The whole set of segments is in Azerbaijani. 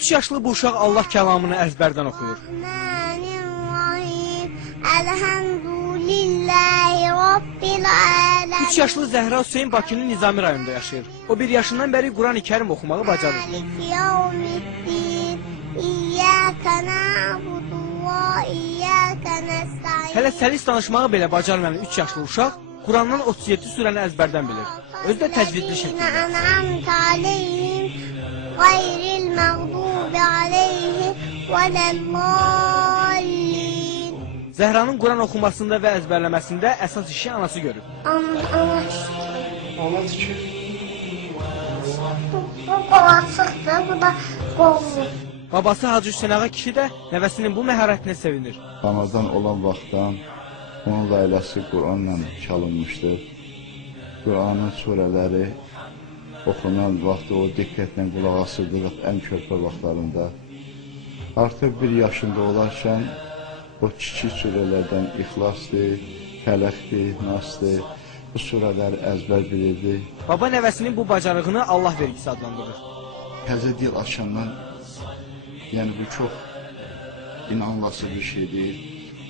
3 yaşlı bu uşaq Allah kəlamını əzbərdən oxuyur. 3 yaşlı Zəhra Hüseyin Bakının Nizami rayonunda yaşayır. O 1 yaşından bəri Quran-ı Kərim oxumağı bacarır. Hələ səlis danışmağı belə bacarmayan 3 yaşlı uşaq Qurandan 37 surəni əzbərdən bilir. Özü də təcvidli şəkildə. Zəhranın Quran oxumasında və əzbərləməsində əsas işi anası görür. Ana ki, bu balasıqdır, bu da qollu. Babası Hacı Hüseyin Ağa kişi də nəvəsinin bu məharətinə sevinir. Ramazan olan vaxtdan onun ailəsi Quranla çalınmışdır. Quranın surələri oxunan vaxtı o diqqətlə qulaq asırdıq ən körpə vaxtlarında. Artıq 1 yaşında olarkən o kiçik surələrdən İxlasdır, Fələqdir, Nasdır, bu surələri əzbər bilirdi. Baba nəvəsinin bu bacarığını Allah vergisi adlandırır. Təzə dil açandan, yəni bu çox inanılası bir şeydir.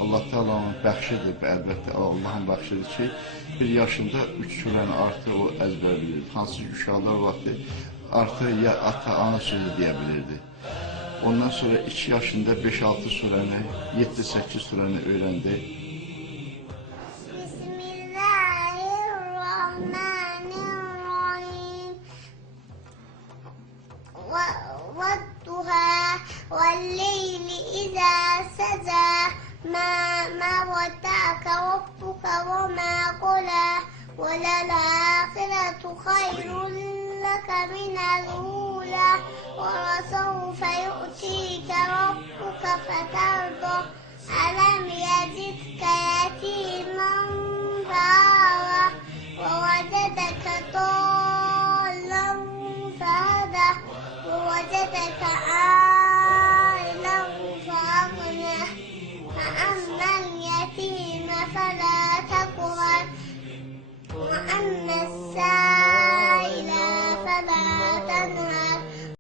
Allah Taala'nın bəxşidir, əlbəttə Allahın bəxşidir ki, 1 yaşında 3 surəni artıq o əzbər bilirdi. Hansı ki, uşaqlar vaxtı artıq ya ata, ana sözü deyə bilirdi. Ondan sonra 2 yaşında 5-6 surəni, 7-8 surəni öyrəndi. Bismillahirrahmanirrahim. Vadduha velleyli izâ sezâ ma wada'aka rabbuka ve ma qala ve lel âhiretu hayrun leke minel ûlâ ve lesawfe yu'tika rabbuka feterda alam yezidke yetimen fa'ava ve vecedeke dallen feheda ve vecedeke ailen feagna فأما اليتيم فلا